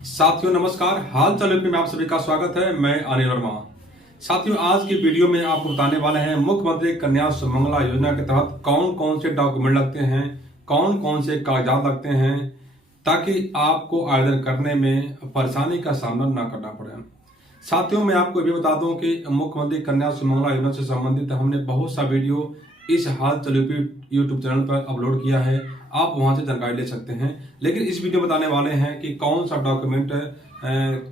साथियों नमस्कार, हाल चाल यूपी में आप सभी का स्वागत है। मैं अनिल वर्मा। साथियों आज की वीडियो में आपको बताने वाले हैं मुख्यमंत्री कन्या सुमंगला योजना के तहत कौन कौन से डॉक्यूमेंट लगते हैं, कौन कौन से कागजात लगते हैं, ताकि आपको आवेदन करने में परेशानी का सामना न करना पड़े। साथियों मैं आपको ये बता दूं कि मुख्यमंत्री कन्या सुमंगला योजना से संबंधित हमने बहुत सा वीडियो इस हाल चाल यूट्यूब चैनल पर अपलोड किया है, आप वहां से जानकारी ले सकते हैं। लेकिन इस वीडियो बताने वाले हैं कि कौन सा डॉक्यूमेंट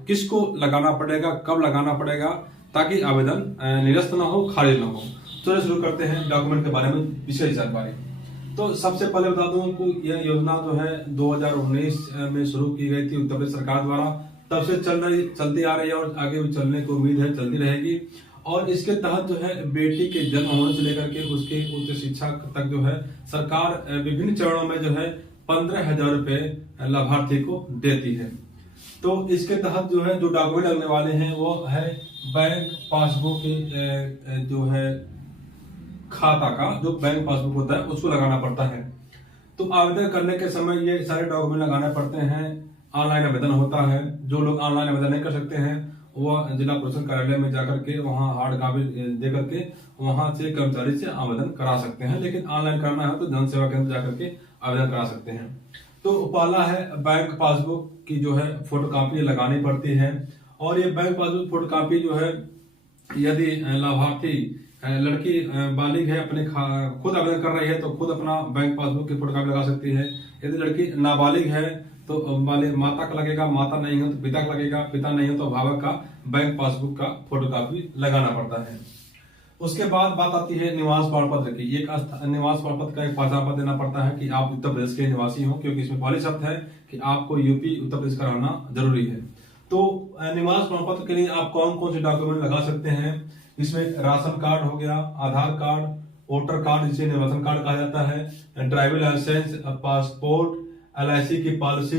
किसको लगाना पड़ेगा, कब लगाना पड़ेगा, ताकि आवेदन निरस्त ना हो, खारिज ना हो। चलिए शुरू करते हैं डॉक्यूमेंट के बारे में विशेष जानकारी। तो सबसे पहले बता दूं कि यह योजना जो है 2019 में शुरू की गई थी उत्तर प्रदेश सरकार द्वारा, तब से चलती आ रही है और आगे भी चलने की उम्मीद है, चलती रहेगी। और इसके तहत जो है बेटी के जन्म होने से लेकर के उसके उच्च शिक्षा तक जो है सरकार विभिन्न चरणों में जो है 15,000 रुपए लाभार्थी को देती है। तो इसके तहत जो है जो डॉक्यूमेंट लगने वाले हैं वो है बैंक पासबुक जो है खाता का जो बैंक पासबुक होता है उसको लगाना पड़ता है। तो आवेदन करने के समय ये सारे डॉक्यूमेंट लगाने पड़ते हैं। ऑनलाइन आवेदन होता है। जो लोग ऑनलाइन आवेदन नहीं कर सकते हैं वह जिला परिषद कार्यालय में जाकर के वहां हार्ड कॉपी दे करके वहां से कर्मचारी से आवेदन करा सकते हैं। लेकिन ऑनलाइन करना है तो जन सेवा केंद्र जाकर के आवेदन करा सकते हैं। तो पहला है बैंक पासबुक की जो है फोटोकॉपी लगानी पड़ती है। और ये बैंक पासबुक फोटोकॉपी जो है यदि लाभार्थी लड़की बालिग है, अपने खुद आवेदन कर रही है तो खुद अपना बैंक पासबुक की फोटोकॉपी लगा सकती है। यदि लड़की नाबालिग है तो माता का लगेगा, माता नहीं हो तो पिता का लगेगा, पिता नहीं हो तो अभिभावक का बैंक पासबुक का फोटोकॉपी लगाना पड़ता है। उसके बाद बात आती है निवास प्रमाण पत्र की। एक निवास प्रमाण पत्र का एक पहचान पत्र देना पड़ता है कि आप उत्तर प्रदेश के निवासी हो, क्योंकि इसमें पहली शर्त है कि आपको यूपी उत्तर प्रदेश का रहना जरूरी है। तो निवास प्रमाण पत्र के लिए आप कौन कौन से डॉक्यूमेंट लगा सकते हैं, इसमें राशन कार्ड हो गया, आधार कार्ड, वोटर कार्ड जिसे निर्वाचन कार्ड कहा जाता है, ड्राइविंग लाइसेंस, पासपोर्ट, LIC की पॉलिसी,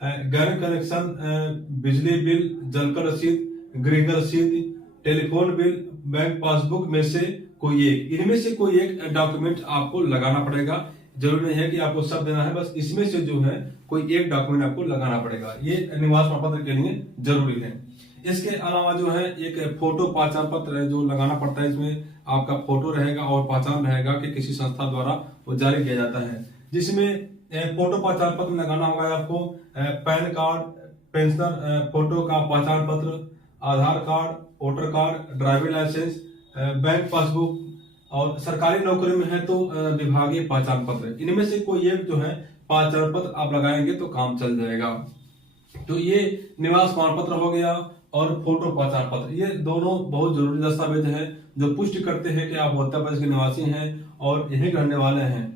गैस कनेक्शन, बिजली बिल, जलकर रसीद, गृह रसीद, टेलीफोन बिल, बैंक पासबुक में से कोई एक, इनमें से कोई एक डॉक्यूमेंट आपको लगाना पड़ेगा। जरूरी नहीं है कि आपको सब देना है, बस इसमें से जो है कोई एक डॉक्यूमेंट आपको लगाना पड़ेगा। ये निवास प्रमाण पत्र के लिए जरूरी है। इसके अलावा जो है एक फोटो पहचान पत्र जो लगाना पड़ता है। इसमें आपका फोटो रहेगा और पहचान रहेगा कि किसी संस्था द्वारा वो जारी किया जाता है। जिसमें फोटो पहचान पत्र लगाना होगा आपको पैन कार्ड, पेंशनर फोटो का पहचान पत्र, Aadhaar card, voter card, driving licence, bank passbook, और सरकारी नौकरी में है तो विभागीय पहचान पत्र। इनमें से कोई एक जो है पहचान पत्र आप लगाएंगे तो काम चल जाएगा। तो ये निवास प्रमाण पत्र हो गया और फोटो पहचान पत्र, ये दोनों बहुत जरूरी दस्तावेज है जो पुष्टि करते हैं कि आप उत्तर प्रदेश के निवासी हैं और यहीं रहने वाले हैं।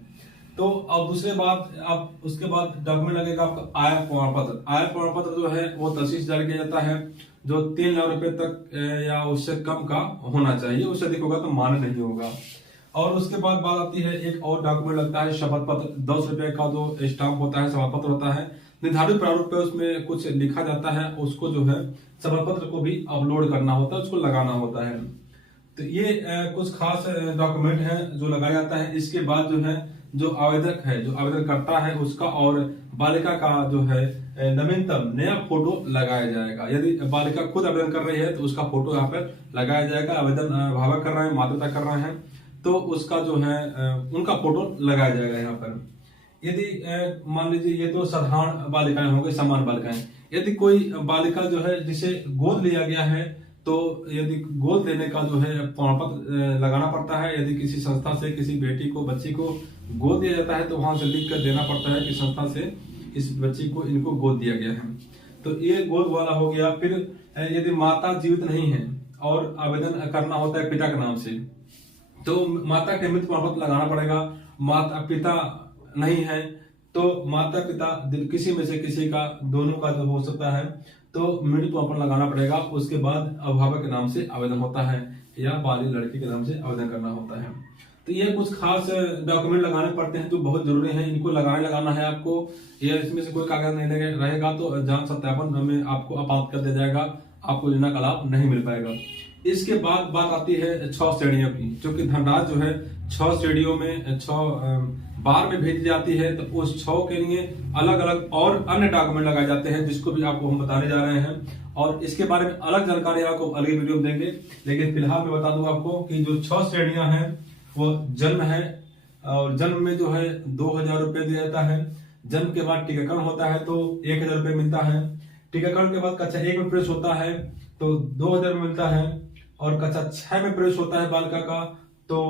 तो अब दूसरे बात, आप उसके बाद डॉक्यूमेंट लगेगा आपका आय प्रमाण पत्र। आय प्रमाण पत्र जो है वो तहसील से जारी किया जाता है, जो 3 लाख रुपए तक या उससे कम का होना चाहिए, उससे अधिक होगा तो मान्य नहीं होगा। और उसके बाद बात आती है एक और डॉक्यूमेंट लगता है शपथ पत्र। 10 रुपए का जो स्टाम्प होता है, शपथ पत्र होता है, निर्धारित प्रारूप पे उसमें कुछ लिखा जाता है, उसको जो है शपथ पत्र को भी अपलोड करना होता है, उसको लगाना होता है। तो ये कुछ खास डॉक्यूमेंट है जो लगाया जाता है। इसके बाद जो है जो आवेदक है, जो आवेदन करता है उसका और बालिका का जो है नवीनतम नया फोटो लगाया जाएगा। यदि बालिका खुद आवेदन कर रही है तो उसका फोटो यहाँ पर लगाया जाएगा। आवेदन अभिभावक कर रहे हैं, माता पिता कर रहे हैं तो उसका जो है उनका फोटो लगाया जाएगा यहाँ पर। यदि मान लीजिए ये तो साधारण बालिकाएं हो गई, सामान्य बालिकाएं। यदि कोई बालिका जो है जिसे गोद लिया गया है तो यदि गोद लेने का जो है प्रमाण पत्र लगाना पड़ता है। यदि किसी संस्था से किसी बेटी को, बच्ची को गोद दिया जाता है तो वहां से लिख कर देना पड़ता है कि संस्था से इस बच्ची को, इनको गोद दिया गया है। तो ये गोद वाला हो गया। फिर यदि माता जीवित नहीं है और आवेदन करना होता है पिता के नाम से तो माता के मृत्यु प्रमाण पत्र लगाना पड़ेगा। माता पिता नहीं है तो माता पिता किसी में से किसी का, दोनों का जो हो सकता है तो मृत्यु प्रमाण पत्र लगाना पड़ेगा। उसके बाद अभिभावक के नाम से आवेदन होता है या बालिग लड़की के नाम से आवेदन करना होता है। तो ये कुछ खास डॉक्यूमेंट लगाने पड़ते हैं जो बहुत जरूरी है, इनको लगाना है आपको। या इसमें से कोई कागज नहीं रहेगा तो जान सत्यापन में आपको अपात्र कर दिया जाएगा, आपको योजना का लाभ नहीं मिल पाएगा। इसके बाद बात आती है 6 श्रेणियों की, जो कि धनराशि जो है 6 श्रेणियों में 6 बार में भेजी जाती है, तो उस 6 के लिए अलग अलग और अन्य डॉक्यूमेंट लगाए जाते हैं, जिसको भी आपको हम बताने जा रहे हैं। और इसके बारे में अलग जानकारी आपको अलग वीडियो में देंगे। लेकिन फिलहाल मैं बता दूं आपको कि जो 6 श्रेणियां हैं वो जन्म है, और जन्म में जो है 2000 रुपये दिया जाता है। जन्म के बाद टीकाकरण होता है तो 1000 रुपये मिलता है। टीकाकरण के बाद कक्षा 1 में प्रवेश होता है तो 2000 में मिलता है, और कक्षा 6 में प्रवेश होता है बालिका का तो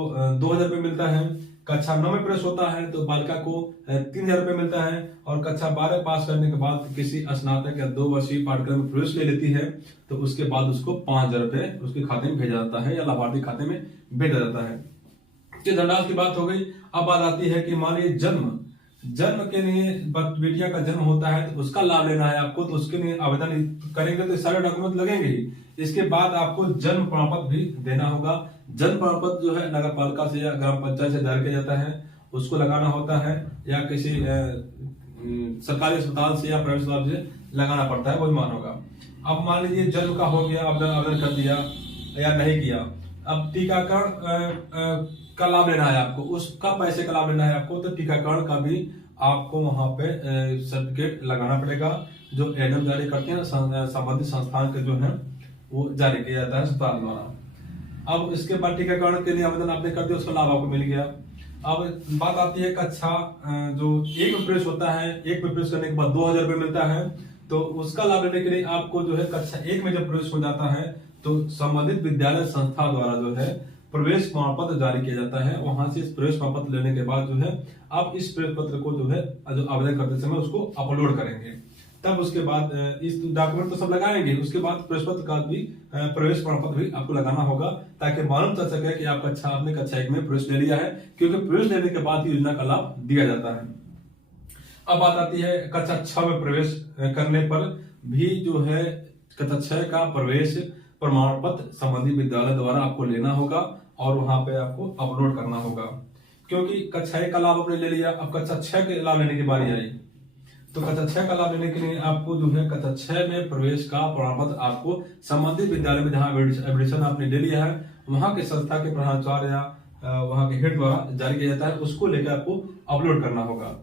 2000 रुपये मिलता है। कक्षा 9 में प्रवेश होता है तो बालिका को 3000 रुपये मिलता है, और कक्षा 12 पास करने के बाद किसी स्नातक या 2 वर्षीय पाठ्यक्रम में प्रवेश ले लेती है तो उसके बाद उसको 5000 रुपये उसके खाते में भेजा जाता है या लाभार्थी खाते में भेजा जाता है। तो धनराशि की बात हो गई। अब बात आती है कि मान लीजिए जन्म के लिए बेटिया का जन्म होता है तो उसका लाभ लेना है आपको, तो उसके लिए आवेदन करेंगे तो सारे डॉक्यूमेंट लगेंगे ही। इसके बाद आपको जन्म प्रमाण पत्र भी देना होगा। जन्म प्रमाण पत्र जो है नगर पालिका से या ग्राम पंचायत से जारी किया जाता है, उसको लगाना होता है, या किसी सरकारी अस्पताल से या प्राइवेट अस्पताल से लगाना पड़ता है, वही मान होगा। अब मान लीजिए जन्म का हो गया, आवेदन कर दिया या नहीं किया, अब टीकाकरण का लाभ लेना है आपको, उसका पैसे का लाभ लेना है आपको, तो टीकाकरण का भी आपको वहां पे सर्टिफिकेट लगाना पड़ेगा, जो एडम जारी करते हैं संबंधित संस्थान के जो है वो जारी किया जाता है अस्पताल द्वारा। अब इसके बाद टीकाकरण के लिए आवेदन आपने कर दिया, उसका लाभ आपको मिल गया। अब बात आती है कक्षा जो 1 में प्रवेश होता है, 1 में प्रवेश करने के बाद 2000 रुपये मिलता है, तो उसका लाभ लेने के लिए आपको जो है कक्षा 1 में जब प्रवेश हो जाता है तो संबंधित विद्यालय संस्था द्वारा जो है प्रवेश प्रमाण पत्र जारी किया जाता है। वहां से इस प्रवेश प्रमाण पत्र लेने के बाद जो है आप इस प्रवेश पत्र को जो है जो आवेदन करते समय उसको अपलोड करेंगे, तब उसके बाद इस डॉक्यूमेंट तो सब लगाएंगे, उसके बाद प्रवेश पत्र का भी प्रवेश प्रमाण पत्र भी आपको लगाना होगा, ताकि मालूम चल सके कि आप आपने कक्षा 1 में प्रवेश ले लिया है, क्योंकि प्रवेश लेने के बाद योजना का लाभ दिया जाता है। अब बात आती है कक्षा 6 में प्रवेश करने पर भी जो है कक्षा 6 का प्रवेश प्रमाण पत्र संबंधित विद्यालय द्वारा आपको लेना होगा और वहां पे आपको अपलोड करना होगा, क्योंकि कक्षा 1 का लाभ आपने ले लिया। अब कक्षा 6 के लाभ लेने की बारी आई, तो कक्षा 6 का लाभ लेने के लिए आपको जो है कक्षा 6 में प्रवेश का प्रमाण पत्र आपको संबंधित विद्यालय में जहां एडमिशन आपने ले लिया है वहां के संस्था के प्रधानाचार्य या वहां के हेड द्वारा जारी किया जाता है, उसको लेकर आपको अपलोड करना होगा।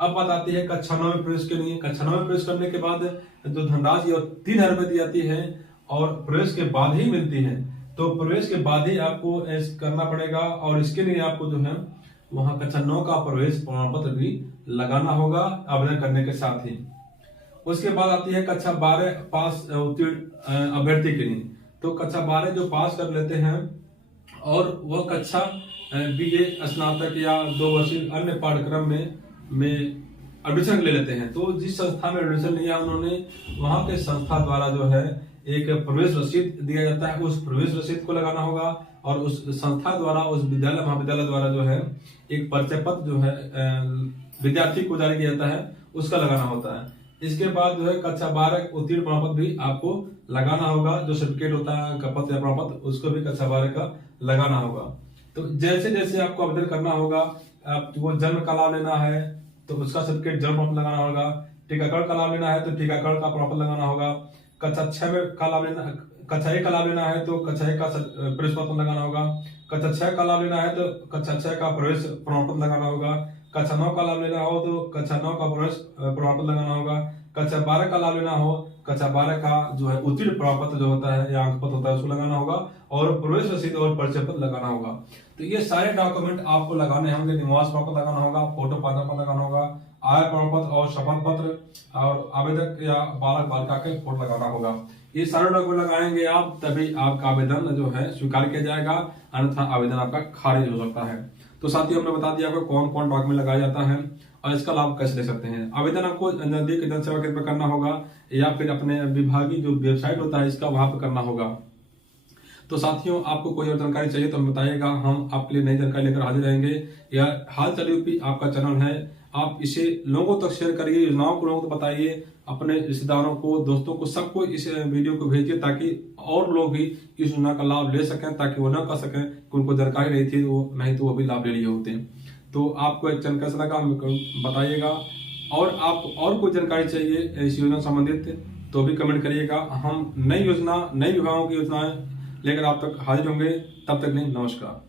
अब बात आती है कक्षा 9 में प्रवेश के लिए। कक्षा 9 में प्रवेश करने के बाद जो धनराशि और 3000 रुपये दी जाती है और प्रवेश के बाद ही मिलती है, तो प्रवेश के बाद ही आपको करना पड़ेगा, और इसके लिए आपको जो है वहां कक्षा 9 का प्रवेश प्रमाण पत्र भी लगाना होगा आवेदन करने के साथ ही। उसके बाद आती है कक्षा 12 पास उत्तीर्ण अभ्यर्थी के लिए। तो कक्षा 12 जो पास कर लेते हैं और वह कक्षा BA स्नातक या 2 वर्षीय अन्य पाठ्यक्रम में एडमिशन ले लेते हैं, तो जिस संस्था में एडमिशन लिया उन्होंने वहां के संस्था द्वारा जो है एक प्रवेश रसीद दिया जाता है, उस प्रवेश रसीद को लगाना होगा, और उस संस्था द्वारा उस विद्यालय महाविद्यालय द्वारा जो है एक परिचय पत्र जो है विद्यार्थी को जारी किया जाता है, उसका लगाना होता है। इसके बाद जो है कक्षा 12 उत्तीर्ण प्रमाण पत्र भी आपको लगाना होगा, जो सर्टिफिकेट होता है का पत्र या प्रमाण पत्र, उसको भी कक्षा 12 का लगाना होगा। तो जैसे जैसे आपको आवेदन करना होगा, आपको जन्म का लाभ लेना है तो उसका सर्टिफिकेट जन्म प्रमाण लगाना होगा, टीकाकरण का लाभ लेना है तो टीकाकरण का प्रमाण पत्र लगाना होगा, कक्षा 6 में का लाभ लेना, कक्षा 1 का लाभ लेना है तो कक्षा 1 का प्रवेश पत्र लगाना होगा, कक्षा 6 का लाभ लेना है तो कक्षा 6 का प्रवेश प्रमाण पत्र लगाना होगा, कक्षा 9 का लाभ लेना हो तो कक्षा 9 का प्रवेश प्रमाण पत्र लगाना होगा, कक्षा 12 का लाभ लेना हो कक्षा 12 का जो है उत्तीर्ण प्रमाण पत्र जो होता है या अंक पत्र होता है उसको लगाना होगा, और प्रवेश रसीद और परिचय पत्र लगाना होगा। तो ये सारे डॉक्यूमेंट आपको लगाने होंगे। निवास प्रमाण पत्र लगाना होगा, फोटो पासपोर्ट पत्र लगाना होगा, आय प्रमाण पत्र और शपथ पत्र और आवेदक या बालक बालिका के फोटो लगाना होगा। ये सारे डॉक्यूमेंट लगाएंगे आप, तभी आपका आवेदन जो है स्वीकार किया जाएगा, अन्यथा आवेदन आपका खारिज हो सकता है। तो साथियों हमने बता दिया आपको कौन कौन डॉक्यूमेंट लगाया जाता है और इसका लाभ कैसे ले सकते हैं। आवेदन आपको नजदीक जन सेवा केंद्र पर करना होगा या फिर अपने विभागीय जो वेबसाइट होता है इसका वहां पर करना होगा। तो साथियों आपको कोई और जानकारी चाहिए तो हमें बताइएगा, हम आपके लिए नई जानकारी लेकर हाजिर रहेंगे। यह हाल चाल यूपी आपका चैनल है, आप इसे लोगों तक शेयर करिए, योजनाओं को लोगों को बताइए, अपने रिश्तेदारों को, दोस्तों को, सबको इस वीडियो को भेजिए ताकि और लोग भी इस योजना का लाभ ले सकें, ताकि वो न कर सकें कि उनको जानकारी नहीं थी वो नहीं तो वो भी लाभ ले लिए होते हैं। तो आपको एक चैनल कैसा लगा बताइएगा, और आपको और कोई जानकारी चाहिए इस योजना संबंधित तो भी कमेंट करिएगा। हम नई योजना, नई विभागों की योजनाएं लेकर आप तक हाजिर होंगे। तब तक नहीं, नमस्कार।